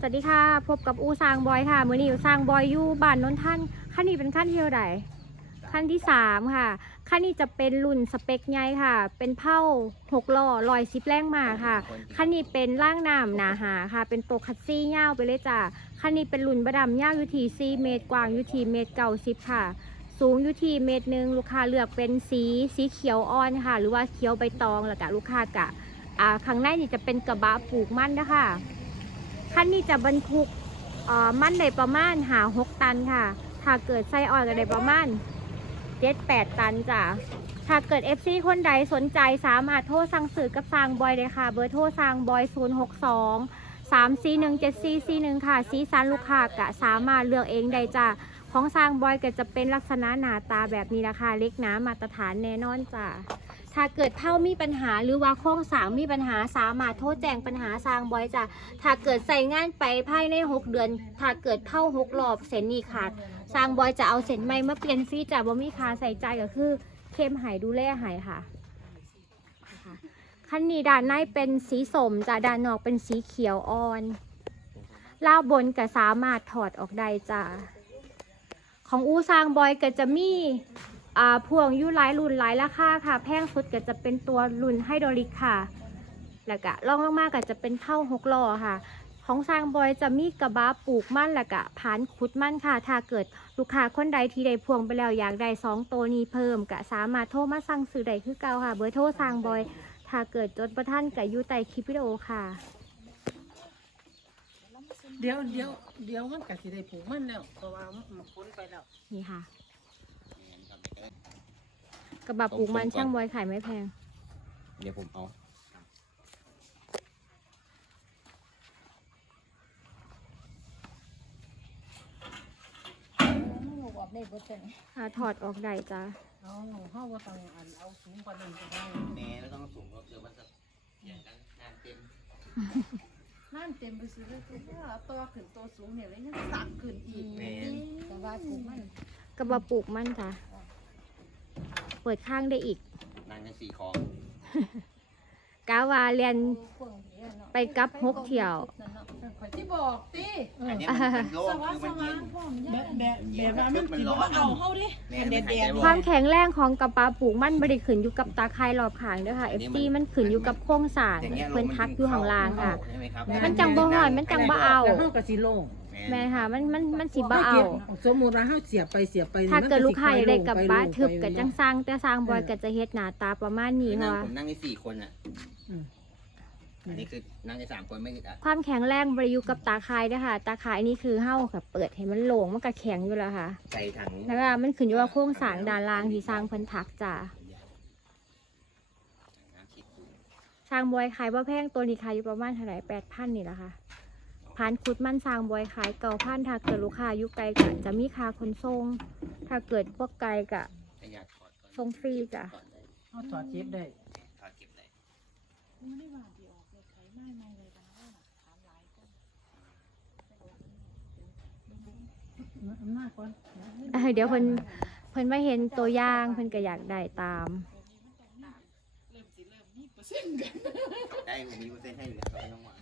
สวัสดีค่ะ พบกับอูซางบอยค่ะ มือนี้อูซางบอยอยู่บ้านนนท่านขั้นนี้เป็นขั้นที่เท่าไหร่ขั้นที่สามค่ะขั้นนี้จะเป็นรุ่นสเปคใหญ่ค่ะ เป็นเผาหกล้อลอยซิปแรงมาค่ะขั้นนี้เป็นร่างน้ำหนาหาค่ะ เป็นตัวคัตซี่เงาวไปเลยจ้ะขั้นนี้เป็นรุ่นบดำเงาวอยูทีซีเมตรกว้างอยูทีเมตรเก่าสิบค่ะ สูงอยูทีเมตรหนึ่งลูกค้าเลือกเป็นสีสีเขียวอ่อนค่ะ หรือว่าเขียวใบตองแล้วก็ลูกค้ากะอ่าข้างในนี่จะเป็นกระบะปลูกมันนะคะ คันนี้จะบรรทุกมันได้ประมาณหาหกตันค่ะ ถ้าเกิดไส้อ่อนก็ได้ประมาณเจ็ดแปดตันจ้ะถ้าเกิด FC คนใดสนใจสามารถโทรสั่งซื้อกับสางบอยเลยค่ะ เบอร์โทรสางบอย 0 6 2 3 4 1 7 4 4 1 ค่ะ สีสันลูกค้ากะสามารถเลือกเองได้จ้ะของสางบอยก็จะเป็นลักษณะหน้าตาแบบนี้นะคะ เล็กหนามาตรฐานแน่นอนจ้ะ ถ้าเกิดเท่ามีปัญหาหรือว่าโครงสร้างมีปัญหาสามารถโทษแจ้งปัญหาสร้างบอยจ้ะถ้าเกิดใส่งานไปภายใน 6 เดือน ถ้าเกิดเท่า6รอบเส้นนี้ขาดสร้างบอยจะเอาเส้นใหม่มาเปลี่ยนฟรีจ้ะบ่มีค่าใส่ใจก็คือเข้มหายดูแลหายค่ะคันนี้ด้านในเป็นสีสมจ้ะด้านนอกเป็นสีเขียวอ่อนล่าบนก็สามารถถอดออกได้จ้ะของอูซางบอยก็จะมี พวงอยูหลายรุ่นหลายราคาค่ะ แพงสุดก็จะเป็นตัวรุ่นไฮดรอลิกค่ะ แล้วก็รองลงมาก็จะเป็นเท่าหกล้อค่ะ ของซางบอยจะมีกระบะปลูกมั่นแล้วก็ผานขุดมั่นค่ะ ถ้าเกิดลูกค้าคนใดที่ได้พวงไปแล้วอยากได้สองตัวนี้เพิ่มก็สามารถโทรมาสั่งซื้อได้คือเก่าค่ะ เบอร์โทรซางบอย ถ้าเกิดจดประท่านกับยูใต้คลิปวิดีโอค่ะ เดี๋ยวเดี๋ยวเดี๋ยวมันก็สิได้ปลูกมันแล้วเพราะว่ามันพ้นไปแล้วนี่ค่ะ กระบะปลูกมันช่างบอยขายไม่แพง เดี๋ยวผมเอาอ่าถอดออกได้จ้ะเอาเฮาบ่ต้องอันเอาสูงกว่านั้นก็ได้แม่แล้วต้องสูงก็คือมันจะอย่างกันงานเต็มน้ำเต็มไปซื้อเลยคือว่าตัวขึ้นตัวสูงเนี่ยเลยยังสักขึ้นอีกแม่แต่ว่าปลูกมันกระบะปลูกมันจ้ะเปิดข้างได้อีกนางกันสี่คองกาวาเรียนไปกับหกเที่ยวข่อยที่บอกติอันนี้มันเป็นโลสกว่างคือสมันว่าเย็นงพร้อมแบยาบแบบแบบว่ามันสิบ่เอาเฮาดิแม่อันไม่แดหายดใจๆความแข็งแรงของกระปาปลูกมันบริขึ้นอยู่กับตาข่ายรอบขางเด้วยค่ะ FC มันขึ้นอยู่กับโครงสร้างอย่างเงี้ยเพิ่นทักอยู่ข้างล่างค่ะ ใช่ไหมครับ มันจังบ่หอยมันจังบ่เอา แล้วเฮาก็สิโล่ง แม่ค่ะมันมันมันสิบ่เอา สมมุติว่าเฮาเสียบไปเสียบไปนี่ถ้าเกิดมันลูกค้าอยากได้กลับบ้านสิทึบค่กัอยบๆจังสร้างแต่สร้างบอยก็จะเฮ็ดหน้าตาประมาณนี้นั่งค่ะ ผมนั่งได้สี่คนอะ อืมอันนี้คือนั่งได้สามคนไม่อึดอัดความแข็งแรงบริยุกับตาข่ายเด้วยค่ะ ตาข่ายนี่คือเฮาค่ะ เปิดให้มันโล่งมันก็แข็งอยู่แล้วค่ะ ใส่ถังแล้วก็มันขึ้นอยู่ว่าโครงสร้างด้านล่างที่สร้างเพิ่นทักจ้ะน้ำฉีดปูนสร้างบอยขายบ่แพงตัวนี้ขายอยู่ประมาณเท่าไหร่แปดพันนี่แหละค่ะ ผ่านขุดมันสร้างบอยขายเก่าพันถ้าเกิดลูกค้าอยู่ไกลก็จะมีค่าขนส่งถ้าเกิดพวกไกลกะส่งฟรีจ้ะถอดเลยเฮาถอดจ็บได้ถอดเก็บเลยอำนาจก่อนเอ้ยเดี๋ยวเพิ่นเพิ่นไมาเห็นตัวอย่างเพิ่นก็อยากได้ตามได้ผมมีเปอร์เซ็นต์ให้อยู่แล้วไม่ต้องหวัง